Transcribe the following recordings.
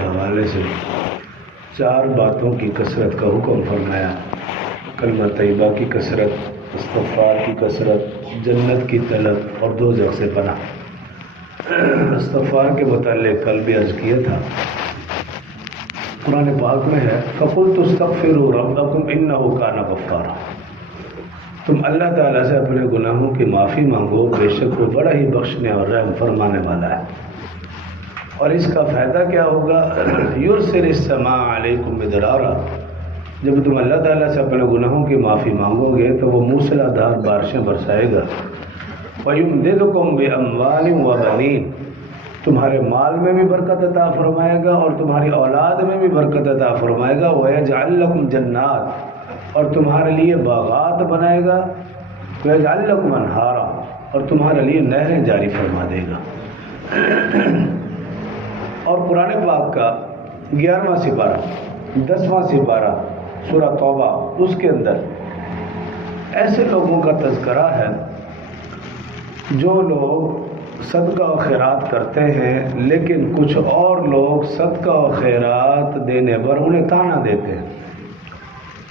حوالے سے 4 باتوں کی کثرت کا حکم فرمایا۔ کلمہ طیبہ کی کثرت، استغفار کی کثرت، جنت کی طلب اور دوزخ سے پناہ۔ استغفار کے متعلق کل بھی عرض کیا تھا، قرآن پاک میں ہے فَقُلْتُ اسْتَغْفِرُوا رَبَّكُمْ إِنَّهُ كَانَ غَفَّارًا۔ تم اللہ تعالیٰ سے اپنے گناہوں کی معافی مانگو، بے شک وہ بڑا ہی بخشنے اور رحم فرمانے والا ہے۔ اور اس کا فائدہ کیا ہوگا؟ یرسل السماء علیکم مدرارا، جب تم اللہ تعالیٰ سے اپنے گناہوں کی معافی مانگو گے تو وہ موسلا دھار بارشیں برسائے گا۔ وَيُمْدِدُكُمْ بِأَمْوَالٍ وَبَنِينَ، تمہارے مال میں بھی برکت عطا فرمائے گا اور تمہاری اولاد میں بھی برکت عطا فرمائے گا۔ وَيَجْعَلْ لَكُمْ جَنَّاتٍ، اور تمہارے لیے باغات بنائے گا۔ وَيَجْعَلْ لَكُمْ أَنْهَارًا، اور تمہارے لیے نہریں جاری فرما دے گا۔ اور قرآن پاک کا 11واں سپارہ 10واں سپارہ سورہ توبہ، اس کے اندر ایسے لوگوں کا تذکرہ ہے جو لوگ صدقہ و خیرات کرتے ہیں لیکن کچھ اور لوگ صدقہ و خیرات دینے پر انہیں تانا دیتے ہیں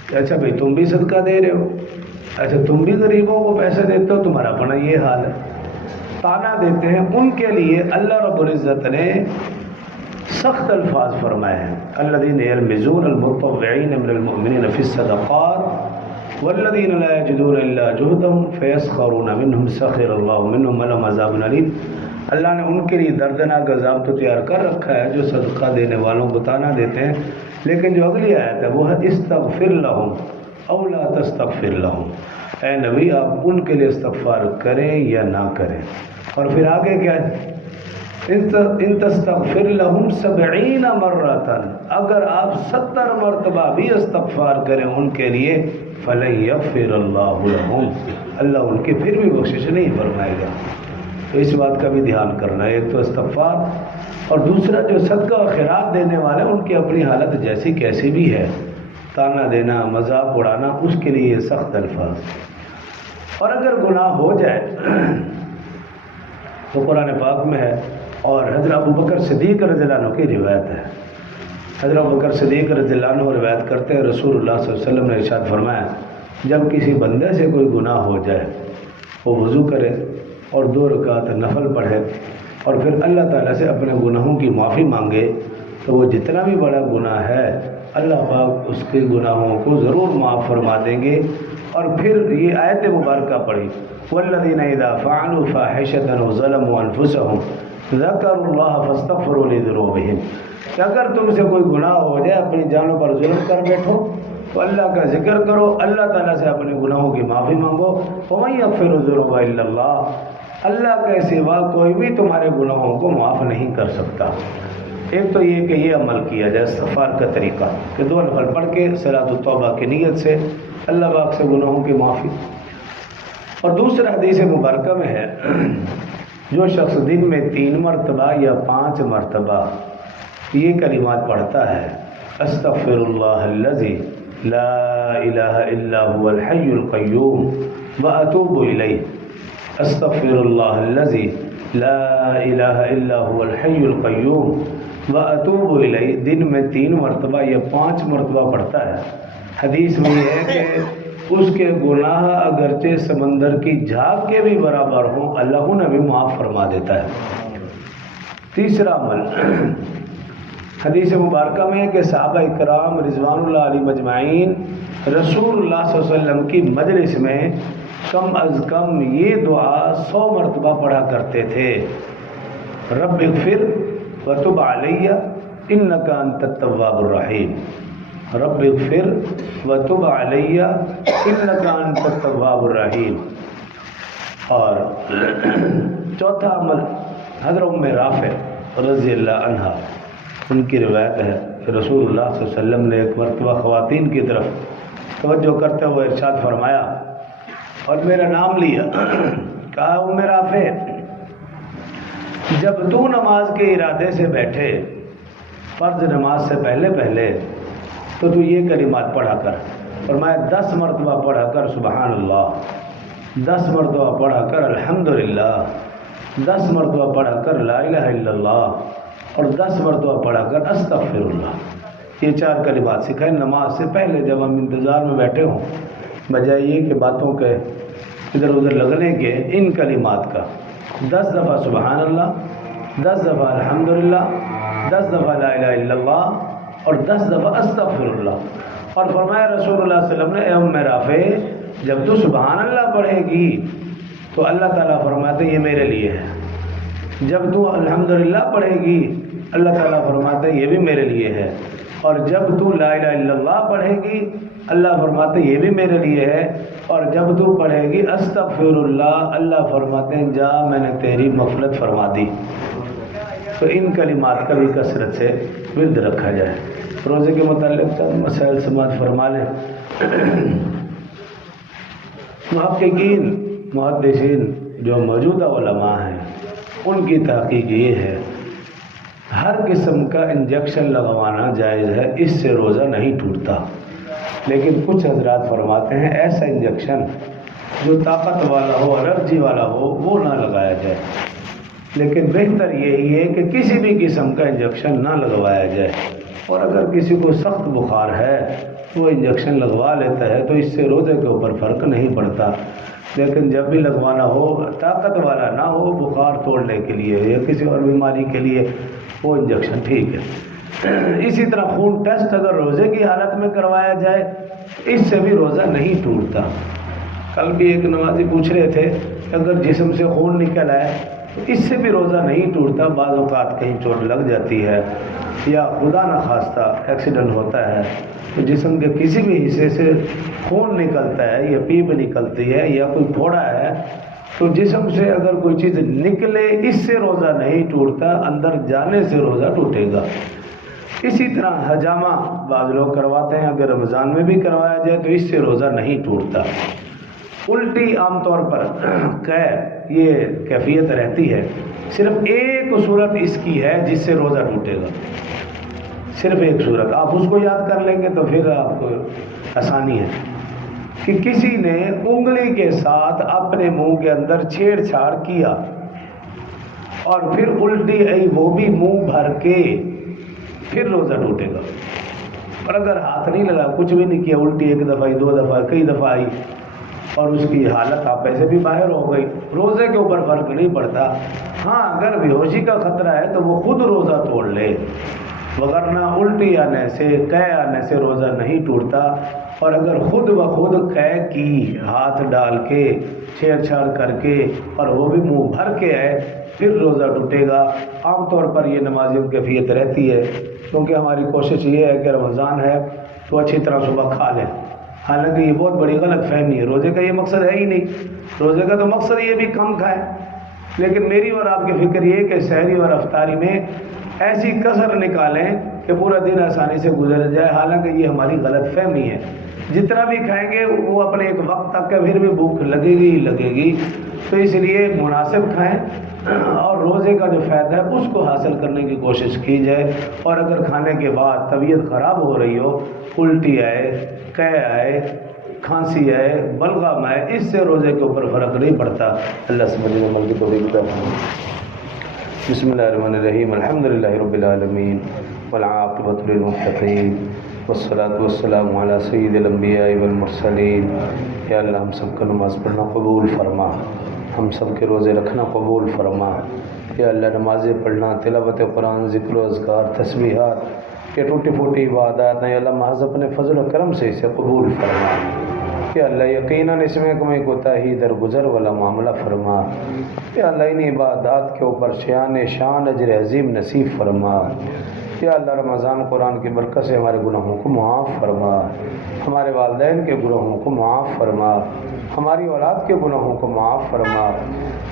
کہ اچھا بھائی تم بھی صدقہ دے رہے ہو، اچھا تم بھی غریبوں کو پیسے دیتے ہو، تمہارا اپنا یہ حال ہے، تانا دیتے ہیں۔ ان کے لیے اللہ رب العزت نے سخت الفاظ فرمائے ہیں، الذین یلمزون المتطوعین من المؤمنین فی الصدقات والذین لا یجدون الا جہدهم فیسخرون منہم سخر اللہ منہم ولہم عذاب علیم۔ اللہ نے ان کے لیے دردناک عذاب تو تیار کر رکھا ہے جو صدقہ دینے والوں کو تانا دیتے ہیں، لیکن جو اگلی آیت ہے وہ ہے استغفر لہم او لا تستغفر لہم، اے نبی آپ ان کے لیے استغفار کریں یا نہ کریں۔ اور پھر آگے کیا ہے؟ ان تستغفر لہم 70 مرۃ، اگر آپ 70 مرتبہ بھی استغفار کریں ان کے لیے فلن یغفر اللہ لہم، اللہ ان کی پھر بھی بخشش نہیں فرمائے گا۔ تو اس بات کا بھی دھیان کرنا ہے، ایک تو استغفار اور دوسرا جو صدقہ و خیرات دینے والے ان کی اپنی حالت جیسی کیسی بھی ہے، تانا دینا، مذاق اڑانا، اس کے لیے یہ سخت الفاظ۔ اور اگر گناہ ہو جائے تو قرآن پاک میں ہے، اور حضرت ابوبکر صدیق رضی اللہ عنہ کی روایت ہے، حضرت ابوبکر صدیق رضی اللہ عنہ روایت کرتے ہیں رسول اللہ صلی اللہ علیہ وسلم نے ارشاد فرمایا جب کسی بندے سے کوئی گناہ ہو جائے وہ وضو کرے اور 2 رکعت نفل پڑھے اور پھر اللہ تعالیٰ سے اپنے گناہوں کی معافی مانگے تو وہ جتنا بھی بڑا گناہ ہے اللہ پاک اس کے گناہوں کو ضرور معاف فرما دیں گے۔ اور پھر یہ آیت مبارکہ پڑھی والذین اذا فعلوا فاحشة وظلموا انفسهم ذکروا اللہ فاستغفروا لذنوبہم، کہ اگر تم سے کوئی گناہ ہو جائے، اپنی جانوں پر ظلم کر بیٹھو تو اللہ کا ذکر کرو، اللہ تعالیٰ سے اپنے گناہوں کی معافی مانگو۔ وَمَن یغفر الذنوب الا اللہ، اللہ کے سوا کوئی بھی تمہارے گناہوں کو معاف نہیں کر سکتا۔ ایک تو یہ کہ یہ عمل کیا جائے استغفار کا طریقہ کہ 2 نفل پڑھ کے صلاۃ التوبہ کی نیت سے اللہ پاک سے گناہوں کی معافی۔ اور دوسرا حدیث مبارکہ میں ہے جو شخص دن میں 3 مرتبہ یا 5 مرتبہ یہ کلمات پڑھتا ہے استغفر اللہ الذی لا الہ الا هو الحی القیوم واتوب الیہ، استغفر اللہ الذی لا الہ الا هو الحی القیوم واتوب الیہ، دن میں 3 مرتبہ یا 5 مرتبہ پڑھتا ہے، حدیث میں یہ ہے کہ اس کے گناہ اگرچہ سمندر کی جھاگ کے بھی برابر ہوں اللہ انہیں بھی معاف فرما دیتا ہے۔ تیسرا عمل حدیث مبارکہ میں ہے کہ صحابہ اکرام رضوان اللہ علیہ مجمعین رسول اللہ صلی اللہ علیہ وسلم کی مجلس میں کم از کم یہ دعا 100 مرتبہ پڑھا کرتے تھے، رب اغفر وتب علی انک انت التواب الرحیم، رب اغفر وتب علی انک انت التواب الرحیم۔ اور چوتھا عمل حضرت ام رافع رضی اللہ عنہا ان کی روایت ہے کہ رسول اللہ صلی اللہ علیہ وسلم نے ایک مرتبہ خواتین کی طرف توجہ کرتے ہوئے ارشاد فرمایا اور میرا نام لیا، کہا ام رافع جب تو نماز کے ارادے سے بیٹھے فرض نماز سے پہلے تو یہ کلمات پڑھا کر، فرمایا 10 مرتبہ پڑھا کر سبحان اللہ، 10 مرتبہ پڑھا کر الحمدللہ، 10 مرتبہ پڑھا کر لا الہ الا اللہ، اور 10 مرتبہ پڑھا کر استغفراللہ، یہ 4 کلمات سکھائیں نماز سے پہلے جب ہم انتظار میں بیٹھے ہوں، بجائے یہ کہ باتوں کے ادھر ادھر لگنے کے ان کلمات کا 10 دفعہ سبحان اللہ، 10 دفعہ الحمدللہ، 10 دفعہ لا الہ الا اللہ اور 10 دفعہ استغفراللہ۔ اور فرمایا رسول اللہ صلی اللہ علیہ وسلم نے، اے ام رافع جب تو سبحان اللہ پڑھے گی تو اللہ تعالیٰ فرماتے یہ میرے لیے ہے، جب تو الحمدللہ پڑھے گی اللہ تعالیٰ فرماتے یہ بھی میرے لیے ہے، اور جب تو لا الہ الا اللہ پڑھے گی اللہ فرماتے یہ بھی میرے لیے ہے، اور جب تو پڑھے گی استغفراللہ اللہ فرماتے ہیں جا میں نے تیری مغفرت فرما دی۔ تو ان کلمات کا بھی کثرت سے ورد رکھا جائے۔ روزے کے متعلق چند مسائل سماعت فرما لیں۔ محققین محدثین جو موجودہ علماء ہیں ان کی تحقیق یہ ہے ہر قسم کا انجیکشن لگوانا جائز ہے، اس سے روزہ نہیں ٹوٹتا، لیکن کچھ حضرات فرماتے ہیں ایسا انجیکشن جو طاقت والا ہو، الرجی والا ہو، وہ نہ لگایا جائے، لیکن بہتر یہی ہے کہ کسی بھی قسم کا انجیکشن نہ لگوایا جائے، اور اگر کسی کو سخت بخار ہے وہ انجیکشن لگوا لیتا ہے تو اس سے روزے کے اوپر فرق نہیں پڑتا، لیکن جب بھی لگوانا ہو طاقت والا نہ ہو، بخار توڑنے کے لیے یا کسی اور بیماری کے لیے وہ انجیکشن ٹھیک ہے۔ اسی طرح خون ٹیسٹ اگر روزے کی حالت میں کروایا جائے اس سے بھی روزہ نہیں ٹوٹتا۔ کل بھی ایک نمازی پوچھ رہے تھے کہ اگر جسم سے خون نکل آئے تو اس سے بھی روزہ نہیں ٹوٹتا، بعض اوقات کہیں چوٹ لگ جاتی ہے یا خدا نخواستہ ایکسیڈنٹ ہوتا ہے تو جسم کے کسی بھی حصے سے خون نکلتا ہے یا پیپ نکلتی ہے یا کوئی پھوڑا ہے تو جسم سے اگر کوئی چیز نکلے اس سے روزہ نہیں ٹوٹتا، اندر جانے سے روزہ ٹوٹے گا۔ اسی طرح حجامہ بعض لوگ کرواتے ہیں، اگر رمضان میں بھی کروایا جائے تو اس سے روزہ نہیں ٹوٹتا۔ الٹی عام طور پر یہ کیفیت رہتی ہے، صرف ایک صورت اس کی ہے جس سے روزہ ٹوٹے گا، صرف ایک صورت، آپ اس کو یاد کر لیں گے تو پھر آپ کو آسانی ہے کہ کسی نے انگلی کے ساتھ اپنے منہ کے اندر چھیڑ چھاڑ کیا اور پھر الٹی آئی، وہ بھی منہ بھر کے، پھر روزہ ٹوٹے گا۔ اور اگر ہاتھ نہیں لگا، کچھ بھی نہیں کیا، الٹی ایک دفعہ آئی، 2 دفعہ، کئی دفعہ آئی اور اس کی حالت آپ ایسے بھی باہر ہو گئی، روزے کے اوپر فرق نہیں پڑتا۔ ہاں اگر بے ہوشی کا خطرہ ہے تو وہ خود روزہ توڑ لے، وگرنہ الٹی آنے سے، قے آنے سے روزہ نہیں ٹوٹتا۔ اور اگر خود بخود قے کی، ہاتھ ڈال کے چھیڑ چھاڑ کر کے اور وہ بھی منہ بھر کے ہے پھر روزہ ٹوٹے گا۔ عام طور پر یہ نمازیوں کی کیفیت رہتی ہے، کیونکہ ہماری کوشش یہ ہے کہ رمضان ہے تو اچھی طرح صبح کھا لیں، حالانکہ یہ بہت بڑی غلط فہمی ہے، روزے کا یہ مقصد ہے ہی نہیں، روزے کا تو مقصد یہ بھی کم کھائیں، لیکن میری اور آپ کی فکر یہ کہ سحری اور افطاری میں ایسی کسر نکالیں کہ پورا دن آسانی سے گزر جائے، حالانکہ یہ ہماری غلط فہمی ہے۔ جتنا بھی کھائیں گے وہ اپنے ایک وقت تک کے پھر بھی بھوک لگے گی ہی لگے گی، تو اس لیے مناسب کھائیں اور روزے کا جو فائدہ ہے اس کو حاصل کرنے کی کوشش کی جائے۔ اور اگر کھانے کے بعد طبیعت خراب ہو رہی ہو، الٹی آئے، قے آئے، کھانسی آئے، بلغم آئے، اس سے روزے کے اوپر فرق نہیں پڑتا۔ اللہ سمجھنے عمل کی توفیق عطا فرمائے۔ بسم اللہ الرحمن الرحیم، الحمدللہ رب العالمین والعاقبۃ للمتقین والصلاة والسلام علی سید الانبیاء والمرسلین۔ یا اللہ ہم سب کا نماز پڑھنا قبول فرما، ہم سب کے روزے رکھنا قبول فرما۔ یا اللہ نمازیں پڑھنا، تلاوت قرآن، ذکر و اذکار، تسبیحات، یہ ٹوٹی پھوٹی عبادات ہیں، یا اللہ محض اپنے فضل و کرم سے اسے قبول فرما۔ یا اللہ یقیناً اس میں کوئی کوتاہی درگزر والا معاملہ فرما۔ یا اللہ ان عبادات کے اوپر شان اجر عظیم نصیب فرما۔ یا اللہ رمضان قرآن کی برکت سے ہمارے گناہوں کو معاف فرما، ہمارے والدین کے گناہوں کو معاف فرما، ہماری اولاد کے گناہوں کو معاف فرما۔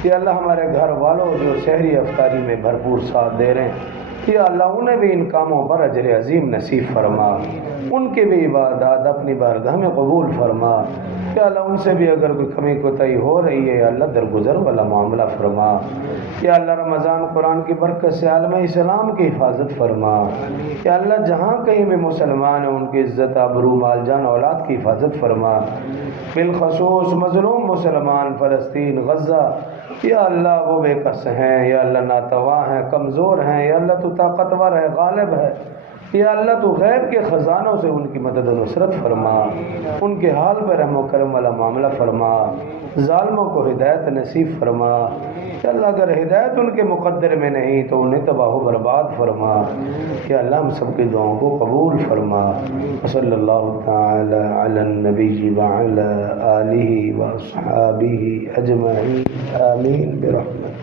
یا اللہ ہمارے گھر والوں جو سحری افطاری میں بھرپور ساتھ دے رہے ہیں، یا اللہ انہیں بھی ان کاموں پر اجر عظیم نصیب فرما، ان کے بھی عبادات اپنی بارگاہ میں قبول فرما۔ یا اللہ ان سے بھی اگر کوئی کمی کوتاہی ہو رہی ہے یا اللہ درگزر والا معاملہ فرما، یا اللہ رمضان قرآن کی برکت سے عالم اسلام کی حفاظت فرما، یا اللہ جہاں کہیں بھی مسلمان ہیں ان کی عزت آبرو مال جان اولاد کی حفاظت فرما، بالخصوص مظلوم مسلمان فلسطین غزہ، یا اللہ وہ بے کس ہیں، یا اللہ ناتواں ہیں، کمزور ہیں، یا اللہ تو طاقتور ہے، غالب ہے، یا اللہ تو غیب کے خزانوں سے ان کی مدد و نصرت فرما، ان کے حال پر رحم و کرم والا معاملہ فرما، ظالموں کو ہدایت نصیب فرما، یا اللہ اگر ہدایت ان کے مقدر میں نہیں تو انہیں تباہ و برباد فرما، یا اللہ ہم سب کی دعاؤں کو قبول فرما۔ صلی اللہ تعالی علی النبی وعلی آلہ واصحابہ اجمعین، آمین برحمتہ۔